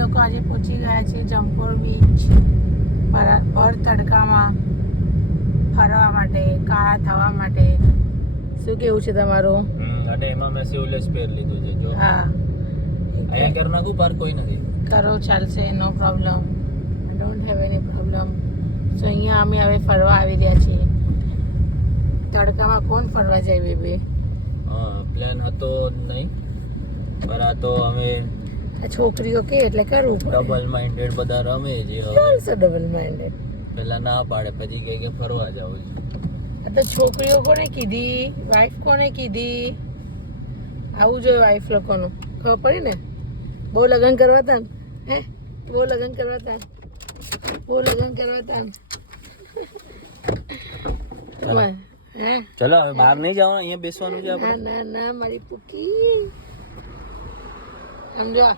લોકો આજે પહોંચી ગયા છે જમપોર બીચ ભર તડકામાં ફરવા માટે, કાળા થવા માટે. શું કેવું છે તમારું? અને એમાં મેં સીવલેસ પેર લીધું છે જો. હા, અહીંયા કર નાખું, પાર કોઈ નથી. કરો ચાલશે, no problem. I don't have any problem. So અહીંયા અમે હવે ફરવા આવી રહ્યા છીએ. તડકામાં કોણ ફરવા જાય બેબી? હા, પ્લાન હતો નહીં, પણ આ તો અમે છોકરીઓ કે એટલે કરવું પડે. ડબલ માઇન્ડેડ બધા રમે છે. Also double minded. પેલા ના પાડે, પછી કહે કે ફરવા જાવ છે. આ તો છોકરીઓ કોને કીધી? વાઈફ કોને કીધી? આવું જોઈએ વાઈફ લોકોનું. ખબર પડી ને? બહુ લગ્ન કરવા તા ને? હે, બહુ લગ્ન કરવા તા, બહુ લગ્ન કરવા તા. હે, ચલો હવે બહાર નહીં જવાનું, અહીંયા બેસવાનું છે ના આપણે. ના ના મારી પૂકી સમજો.